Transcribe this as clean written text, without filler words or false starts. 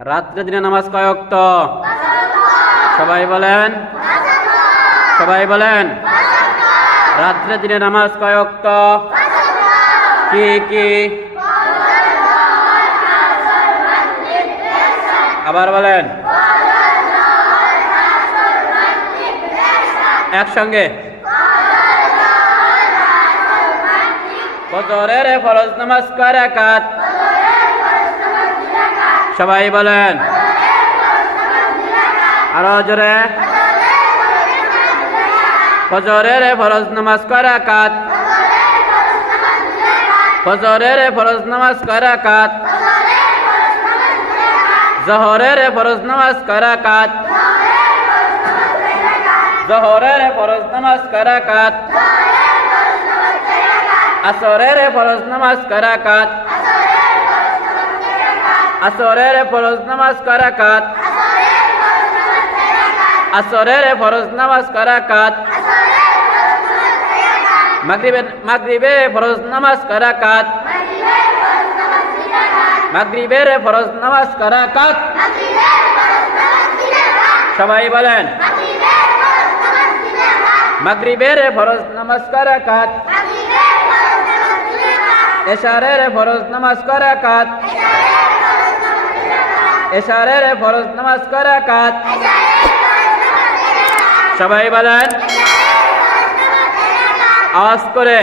রাত্রে দিনে নামাজ কয় ওয়াক্ত? সবাই বলেন, সবাই বলেন। রাত্রে দিনে নামাজ কয় ওয়াক্ত? কি কি? আবার বলেন একসঙ্গে। ফজরের ফরজ নামাজ কয় রাকাত? সবাই বলেন আরো জোরে। ফজরের ফরজ নামাজ কয় রাকাত? ফজরের ফরজ নামাজ কয় রাকাত? জোহরের ফরজ নামাজ কয় রাকাত? জোহরের ফরজ নামাজ কয় রাকাত? আসরের ফরজ নামাজ কয় রাকাত? আসরের ফরজ নামাজ কয় রাকাত? আসরের ফরজ নামাজ কয় রাকাত? মাগরিবে ফরজ নামাজ কয় রাকাত? মাগরিবের ফরজ নামাজ কয় রাকাত? সবাই বলেন মাগরিবের ফরজ নামাজ কয় রাকাত? এশারের ফরজ নামাজ কয় রাকাত? এশারের ফরজ নামাজ কয় রাকাত? সবাই বলেন আওয়াজ করে।